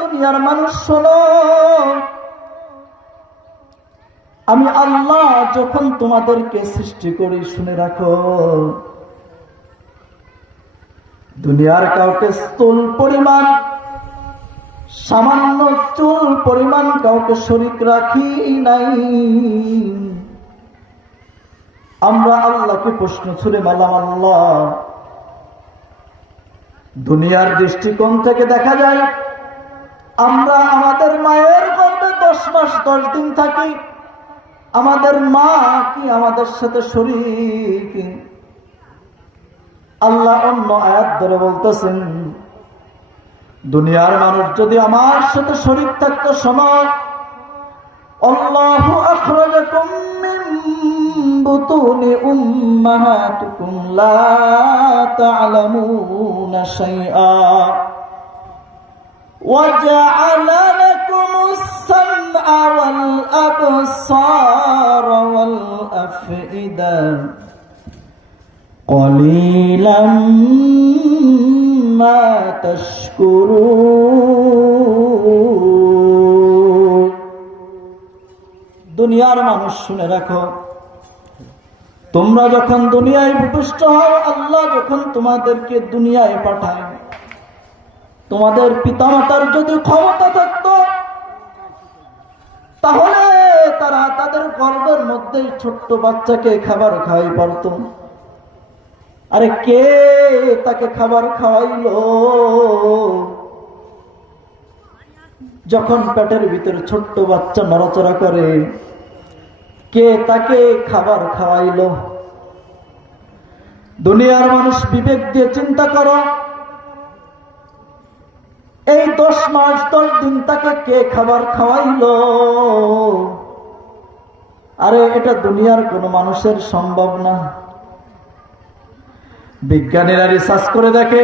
দুনিয়ার মানুষ শোনো, আমি আল্লাহ যখন তোমাদেরকে সৃষ্টি করি, শুনে রাখো, দুনিয়ার কাউকে স্থূল পরিমাণ, সামান্য চুল পরিমাণ কাউকে শরীক রাখি নাই। আমরা আল্লাহকে প্রশ্ন ছুড়ে মারলাম, আল্লাহ দুনিয়ার দৃষ্টিকোণ থেকে দেখা যায় আমরা আমাদের মায়ের গর্ভে 10 মাস 10 দিন থাকি, আমাদের মা কি আমাদের সাথে শরীক? আল্লাহ অন্য আয়াত ধরে বলতেছেন, দুনিয়ার মানুষ যদি আমার সাথে শরীক থাকতো, শোনো, আল্লাহু আখরাজাকুম মিন বুতুনি উম্মাহাতিকুম লা তা'লামুনা শাইআ ওয়া জা'আলা লাকুমুস সামআ ওয়াল আবসারা ওয়াল আফইদা ক্বালিলাম মা তাশকুরুন। দুনিয়ার মানুষ শুনে রাখো, তোমরা যখন দুনিয়ায় ভূমিষ্ঠ হও, আল্লাহ যখন তোমাদেরকে দুনিয়ায় পাঠায়, তোমাদের পিতামাতার যদি ক্ষমতা থাকতো তাহলে তারা তাদের গর্ভের মধ্যে ছোট্ট বাচ্চাকে খাবার খাওয়াই পারত। আরে কে তাকে খাবার খাওয়াইলো? যখন পেটের ভিতরে ছোট্ট বাচ্চা নড়াচড়া করে, কে তাকে খাবার খাওয়াইলো? দুনিয়ার মানুষ বিবেক দিয়ে চিন্তা করো, এই 10 মাস 10 দিন তাকে কে খাবার খাওয়াইলো? আরে এটা দুনিয়ার কোনো মানুষের সম্ভব না। বিজ্ঞানীরা রিসার্চ করে দেখে,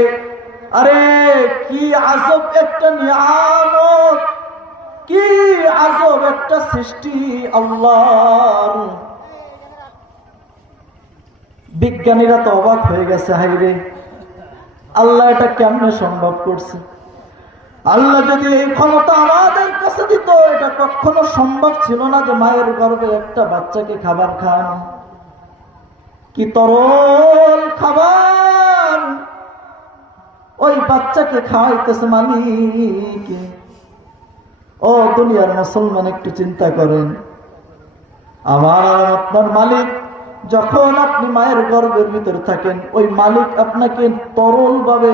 আরে কি আজব একটা নিয়ামত, কি আজব একটা সৃষ্টি আল্লাহর। বিজ্ঞানীরা তো অবাক হয়ে গেছে, হায়রে আল্লাহ এটা কেমনে সম্ভব করছে? আল্লাহ যদি এই ক্ষমতা আমাদের কাছে দিত, এটা কখনো সম্ভব ছিল না যে মায়ের গর্ভে একটা বাচ্চাকে খাবার খান। কি তরল খাবার ওই বাচ্চাকে খাওয়াইতেছে মালিক। ও দুনিয়ার মুসলমান, একটু চিন্তা করেন, আমার আর আপনার মালিক যখন আপনি মায়ের গর্ভের ভিতরে থাকেন, ওই মালিক আপনাকে তরল ভাবে